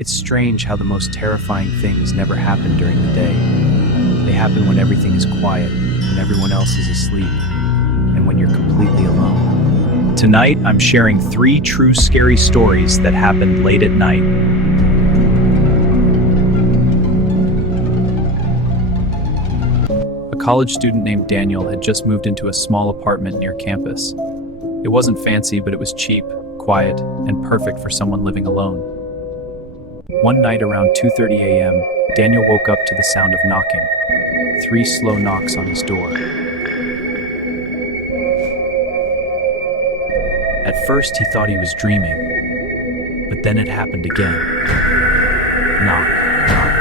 It's strange how the most terrifying things never happen during the day. They happen when everything is quiet, when everyone else is asleep, and when you're completely alone. Tonight, I'm sharing 3 true scary stories that happened late at night. A college student named Daniel had just moved into a small apartment near campus. It wasn't fancy, but it was cheap, quiet, and perfect for someone living alone. One night around 2:30 a.m., Daniel woke up to the sound of knocking. 3 slow knocks on his door. At first, he thought he was dreaming, but then it happened again. Knock, knock.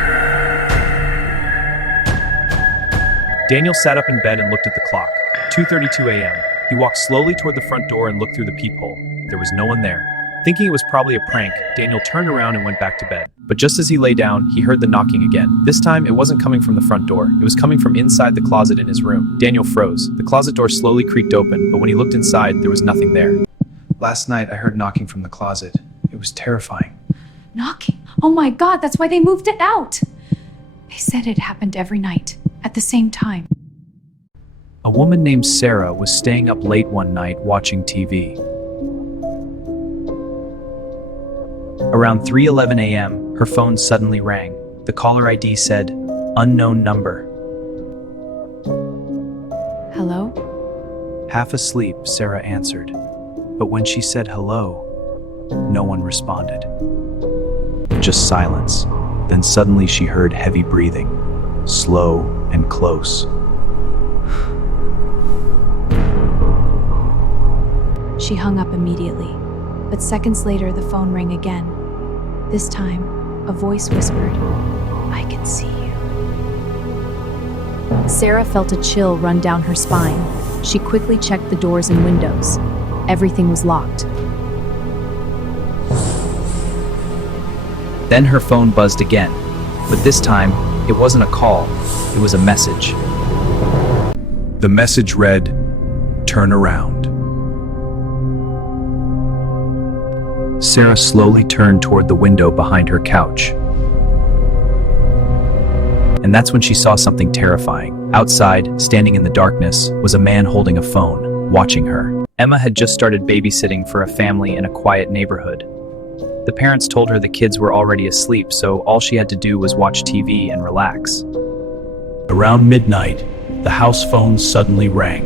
Daniel sat up in bed and looked at the clock. 2:32 a.m. He walked slowly toward the front door and looked through the peephole. There was no one there. Thinking it was probably a prank, Daniel turned around and went back to bed. But just as he lay down, he heard the knocking again. This time, it wasn't coming from the front door. It was coming from inside the closet in his room. Daniel froze. The closet door slowly creaked open, but when he looked inside, there was nothing there. Last night, I heard knocking from the closet. It was terrifying. Knocking? Oh my God, that's why they moved it out. They said it happened every night, at the same time. A woman named Sarah was staying up late one night watching TV. Around 3:11 a.m., her phone suddenly rang. The caller ID said, "Unknown number." Hello? Half asleep, Sarah answered. But when she said hello, no one responded. Just silence. Then suddenly she heard heavy breathing, slow and close. She hung up immediately, but seconds later the phone rang again. This time, a voice whispered, "I can see you." Sarah felt a chill run down her spine. She quickly checked the doors and windows. Everything was locked. Then her phone buzzed again, but this time, it wasn't a call, it was a message. The message read, "Turn around." Sarah slowly turned toward the window behind her couch. And that's when she saw something terrifying. Outside, standing in the darkness, was a man holding a phone, watching her. Emma had just started babysitting for a family in a quiet neighborhood. The parents told her the kids were already asleep, so all she had to do was watch TV and relax. Around midnight, the house phone suddenly rang.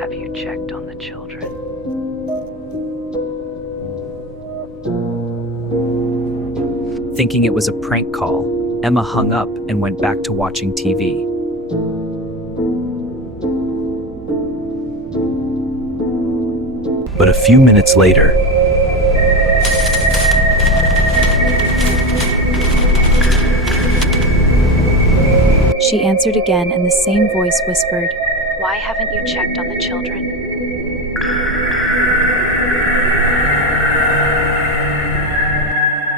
Have you checked on the children? Thinking it was a prank call, Emma hung up and went back to watching TV. But a few minutes later, She answered again, and the same voice whispered, "Why haven't you checked on the children?"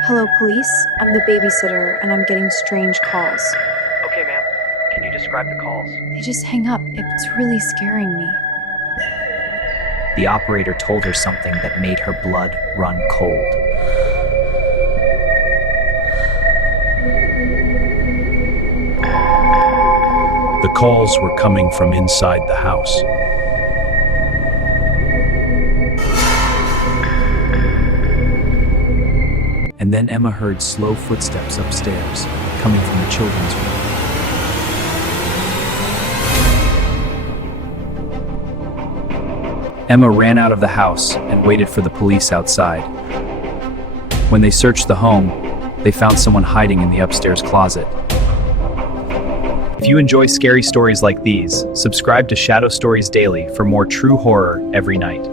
Hello, police. I'm the babysitter, and I'm getting strange calls. Okay, ma'am. Can you describe the calls? They just hang up. It's really scaring me. the operator told her something that made her blood run cold. The calls were coming from inside the house. And then Emma heard slow footsteps upstairs, coming from the children's room. Emma ran out of the house and waited for the police outside. When they searched the home, they found someone hiding in the upstairs closet. If you enjoy scary stories like these, subscribe to Shadow Stories Daily for more true horror every night.